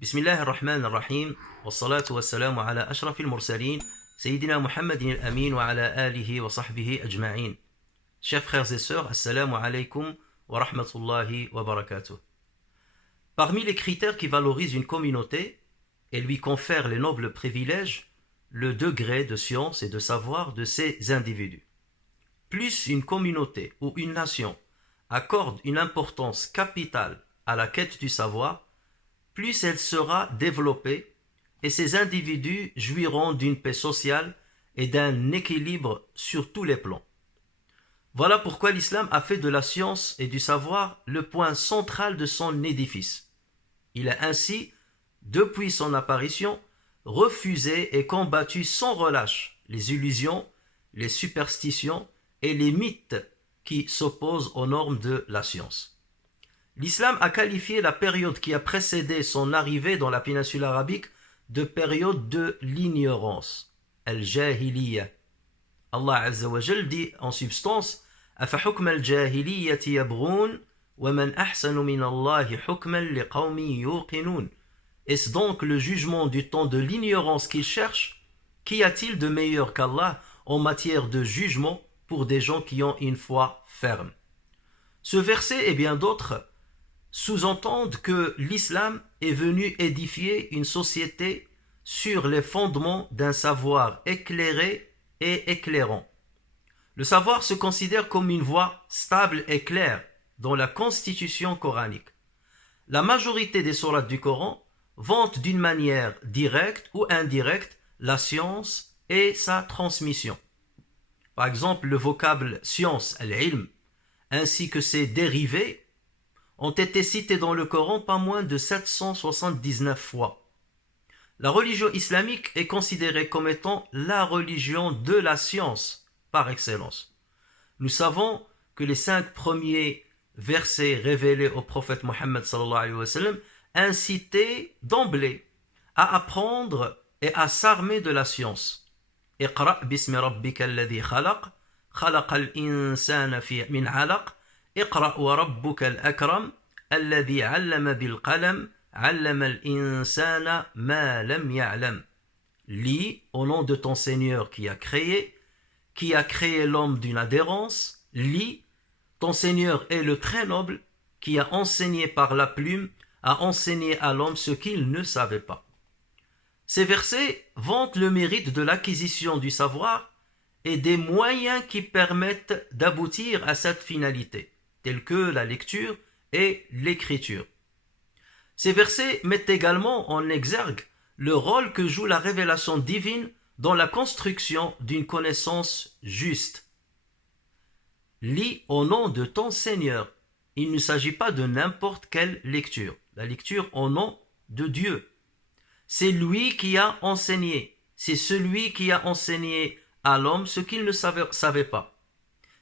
بسم الله الرحمن الرحيم والصلاة والسلام على أشرف المرسلين سيدنا محمد الأمين وعلى آله وصحبه أجمعين. Chers frères et sœurs, assalamu alaikum wa rahmatullahi wa barakatuh. Parmi les critères qui valorisent une communauté et lui confèrent les nobles privilèges, le degré de science et de savoir de ces individus. Plus une communauté ou une nation accorde une importance capitale à la quête du savoir, plus elle sera développée et ces individus jouiront d'une paix sociale et d'un équilibre sur tous les plans. Voilà pourquoi l'islam a fait de la science et du savoir le point central de son édifice. Il a ainsi, depuis son apparition, refusé et combattu sans relâche les illusions, les superstitions et les mythes qui s'opposent aux normes de la science. L'islam a qualifié la période qui a précédé son arrivée dans la péninsule arabique de période de l'ignorance, al-jahiliya. Allah Azza wa Jal dit en substance أَفَحُكْمَ الْجَاهِلِيَّةِ يَبْغُونَ وَمَنْ أَحْسَنُ مِنَ اللَّهِ حُكْمًا لِقَوْمٍ يُوقِنُونَ. Est-ce donc le jugement du temps de l'ignorance qu'ils cherchent? Qu'y a-t-il de meilleur qu'Allah en matière de jugement pour des gens qui ont une foi ferme? Ce verset et bien d'autres sous-entendent que l'islam est venu édifier une société sur les fondements d'un savoir éclairé et éclairant. Le savoir se considère comme une voie stable et claire dans la constitution coranique. La majorité des sourates du Coran vantent d'une manière directe ou indirecte la science et sa transmission. Par exemple, le vocable science, al-ilm, ainsi que ses dérivés, ont été cités dans le Coran pas moins de 779 fois. La religion islamique est considérée comme étant la religion de la science par excellence. Nous savons que les 5 premiers versets révélés au prophète Mohammed sallallahu alayhi wa sallam incitaient d'emblée à apprendre et à s'armer de la science. Iqra bismi rabbika alladhi khalaq, khalaqal insana min alaq, iqra wa rabbuka al-akram, alladhi 'allama bil qalam, 'allama al-insana ma lam ya'lam. Lis au nom de ton Seigneur qui a créé l'homme d'une adhérence. Lis, ton Seigneur est le très noble qui a enseigné par la plume, a enseigné à l'homme ce qu'il ne savait pas. Ces versets vantent le mérite de l'acquisition du savoir et des moyens qui permettent d'aboutir à cette finalité, tels que la lecture et l'écriture. Ces versets mettent également en exergue le rôle que joue la révélation divine dans la construction d'une connaissance juste. Lis au nom de ton Seigneur. Il ne s'agit pas de n'importe quelle lecture. La lecture au nom de Dieu. C'est lui qui a enseigné. C'est celui qui a enseigné à l'homme ce qu'il ne savait pas.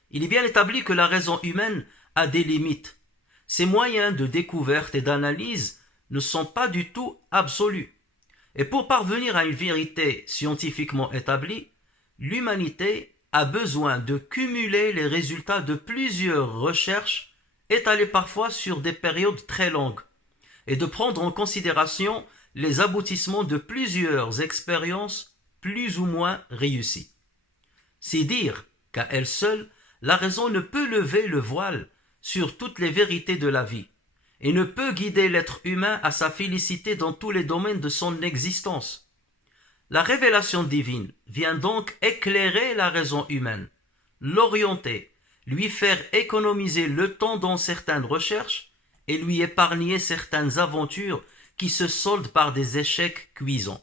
Il est bien établi que la raison humaine a des limites. Ses moyens de découverte et d'analyse ne sont pas du tout absolus. Et pour parvenir à une vérité scientifiquement établie, l'humanité a besoin de cumuler les résultats de plusieurs recherches étalées parfois sur des périodes très longues et de prendre en considération les aboutissements de plusieurs expériences plus ou moins réussies. C'est dire qu'à elle seule, la raison ne peut lever le voile sur toutes les vérités de la vie et ne peut guider l'être humain à sa félicité dans tous les domaines de son existence. La révélation divine vient donc éclairer la raison humaine, l'orienter, lui faire économiser le temps dans certaines recherches et lui épargner certaines aventures qui se soldent par des échecs cuisants.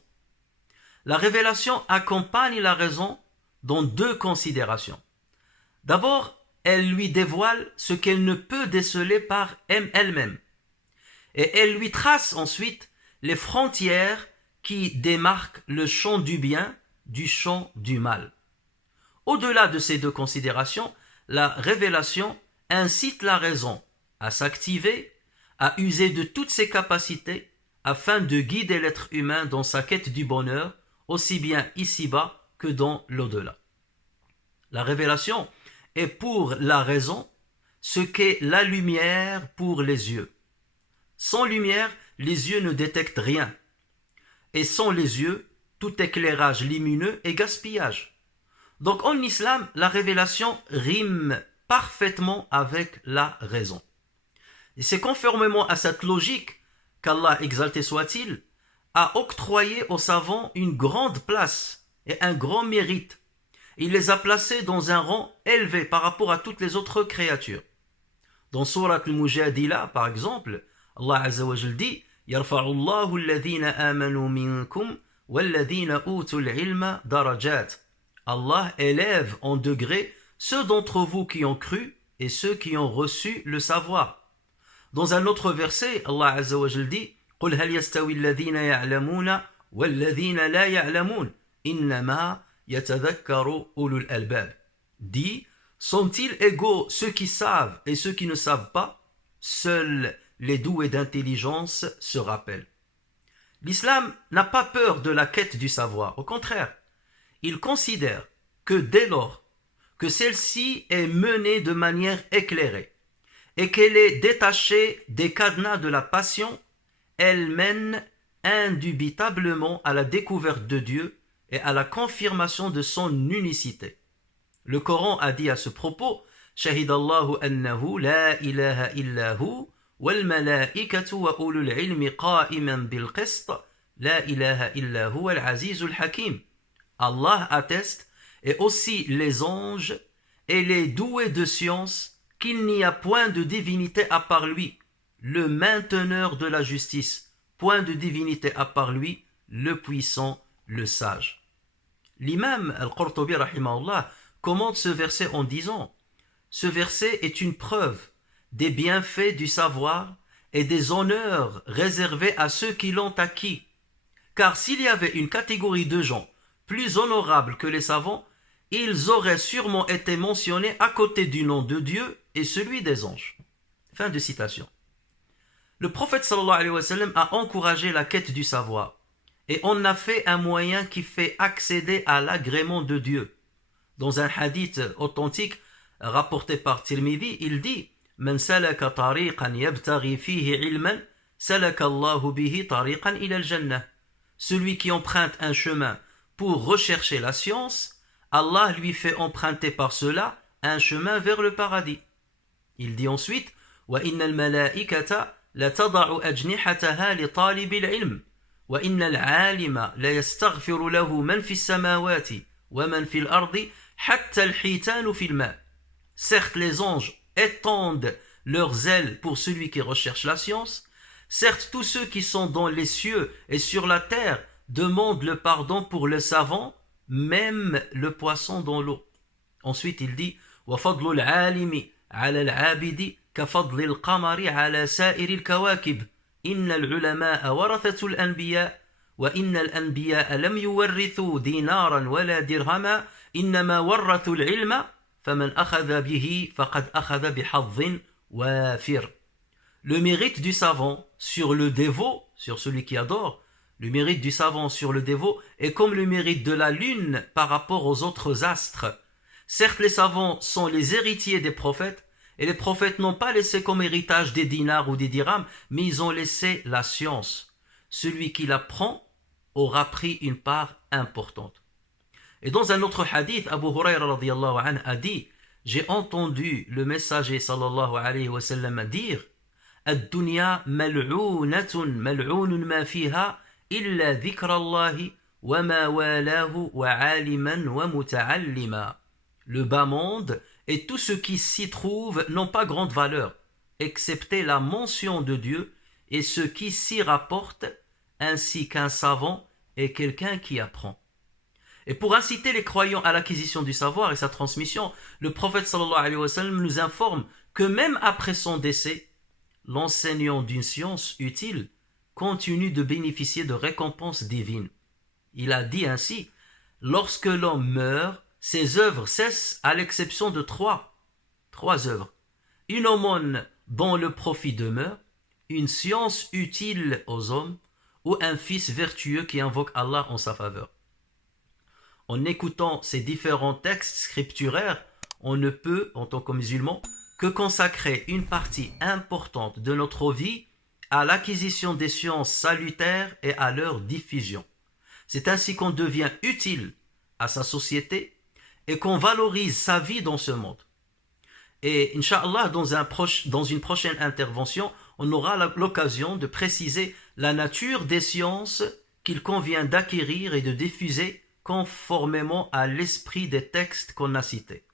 La révélation accompagne la raison dans 2 considérations. D'abord, elle lui dévoile ce qu'elle ne peut déceler par elle-même. Et elle lui trace ensuite les frontières qui démarquent le champ du bien du champ du mal. Au-delà de ces 2 considérations, la révélation incite la raison à s'activer, à user de toutes ses capacités afin de guider l'être humain dans sa quête du bonheur, aussi bien ici-bas que dans l'au-delà. La révélation est pour la raison ce qu'est la lumière pour les yeux. Sans lumière, les yeux ne détectent rien. Et sans les yeux, tout éclairage lumineux est gaspillage. Donc en islam, la révélation rime parfaitement avec la raison. Et c'est conformément à cette logique qu'Allah, exalté soit-il, a octroyé aux savants une grande place et un grand mérite. Il les a placés dans un rang élevé par rapport à toutes les autres créatures. Dans Surat al-Mujadila, par exemple, Allah Azza wa Jal dit « Yarfa'u Allahu alladhina amanu minkum walladhina utul ilma darajat » Allah élève en degrés ceux d'entre vous qui ont cru et ceux qui ont reçu le savoir. Dans un autre verset, Allah Azza wa Jal dit قُلْ هَلْ يَسْتَوِي الَّذِينَ يَعْلَمُونَ وَالَّذِينَ لَا يَعْلَمُونَ إِنَّمَا يَتَذَكَّرُ أُولُو الْأَلْبَابِ. Dit, sont-ils égaux ceux qui savent et ceux qui ne savent pas? Seuls les doués d'intelligence se rappellent. L'islam n'a pas peur de la quête du savoir. Au contraire, il considère que dès lors que celle-ci est menée de manière éclairée et qu'elle est détachée des cadenas de la passion, elle mène indubitablement à la découverte de Dieu et à la confirmation de son unicité. Le Coran a dit à ce propos « Shahidallahu annahu la ilaha illahu wal malaikatu wa ulul ilmi qa'iman bil qist la ilaha illahu al azizul hakim » Allah atteste, et aussi les anges et les doués de science, qu'il n'y a point de divinité à part lui, le mainteneur de la justice, point de divinité à part lui, le puissant, le sage. L'imam Al-Qurtubi rahimahullah commente ce verset en disant « Ce verset est une preuve des bienfaits du savoir et des honneurs réservés à ceux qui l'ont acquis. Car s'il y avait une catégorie de gens plus honorables que les savants, ils auraient sûrement été mentionnés à côté du nom de Dieu et celui des anges. » Fin de citation. Le prophète sallallahu alayhi wa sallam a encouragé la quête du savoir et on a fait un moyen qui fait accéder à l'agrément de Dieu. Dans un hadith authentique rapporté par Tirmidhi, il dit « Man salaka tariqan yabtaghi fihi ilman, salaka Allahu bihi tariqan ila al-jannah » Celui qui emprunte un chemin pour rechercher la science, Allah lui fait emprunter par cela un chemin vers le paradis. Il dit ensuite « Wa inna al-malaikata la tada'u ajnihataha li talib al-ilm wa inna al-alima la yastaghfiru lahu man fi as-samawati wa man fi al-ardi hatta al-hitanu fi al-ma » Certes, les anges étendent leurs ailes pour celui qui recherche la science. Certes, tous ceux qui sont dans les cieux et sur la terre demandent le pardon pour le savant, même le poisson dans l'eau. Ensuite, il dit وَفَضْلُ الْعَالِمِ عَلَى الْعَابِدِ كَفَضْلِ الْقَمَرِ عَلَى سَائِرِ الْكَوَاكِبِ إِنَّ الْعُلَمَاءَ وَرَثَةُ الْأَنْبِيَاءِ وَإِنَّ الْأَنْبِيَاءَ لَمْ يُوَرِّثُوا دِينَارًا وَلَا دِرْهَمًا إِنَّمَا وَرَّثُوا الْعِلْمَ فَمَنْ أَخَذَ بِهِ فَقَدْ أَخَذَ بِحَظٍّ وَافِرٍ. Le mérite du savant sur le dévot, sur celui qui adore, le mérite du savant sur le dévot est comme le mérite de la lune par rapport aux autres astres. Certes, les savants sont les héritiers des prophètes, et les prophètes n'ont pas laissé comme héritage des dinars ou des dirhams, mais ils ont laissé la science. Celui qui la prend aura pris une part importante. Et dans un autre hadith, Abu Hurayra radiyallahu anhu a dit « J'ai entendu le messager sallallahu alayhi wa sallam dire « Ad-dunya mal'ounatun mal'ounun ma fiha illa dhikra Allahi wa ma walahu wa aliman wa muta'allima » Le bas monde et tout ce qui s'y trouve n'ont pas grande valeur, excepté la mention de Dieu et ce qui s'y rapporte, ainsi qu'un savant et quelqu'un qui apprend. Et pour inciter les croyants à l'acquisition du savoir et sa transmission, le prophète sallallahu alayhi wa sallam nous informe que même après son décès, l'enseignant d'une science utile continue de bénéficier de récompenses divines. Il a dit ainsi, lorsque l'homme meurt, ses œuvres cessent à l'exception de trois œuvres. Une aumône dont le profit demeure, une science utile aux hommes ou un fils vertueux qui invoque Allah en sa faveur. En écoutant ces différents textes scripturaires, on ne peut, en tant que musulman, que consacrer une partie importante de notre vie à l'acquisition des sciences salutaires et à leur diffusion. C'est ainsi qu'on devient utile à sa société et qu'on valorise sa vie dans ce monde. Et Inch'Allah, dans une prochaine intervention, on aura l'occasion de préciser la nature des sciences qu'il convient d'acquérir et de diffuser conformément à l'esprit des textes qu'on a cités.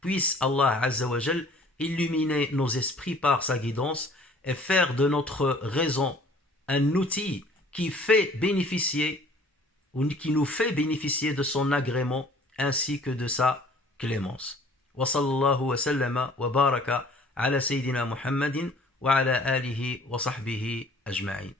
Puisse Allah Azza wa Jal illuminer nos esprits par sa guidance et faire de notre raison un outil qui fait bénéficier ou qui nous fait bénéficier de son agrément ainsi que de sa clémence. Wa sallallahu wa sallama wa baraka ala Sayyidina Muhammadin wa ala alihi wa sahbihi ajma'in.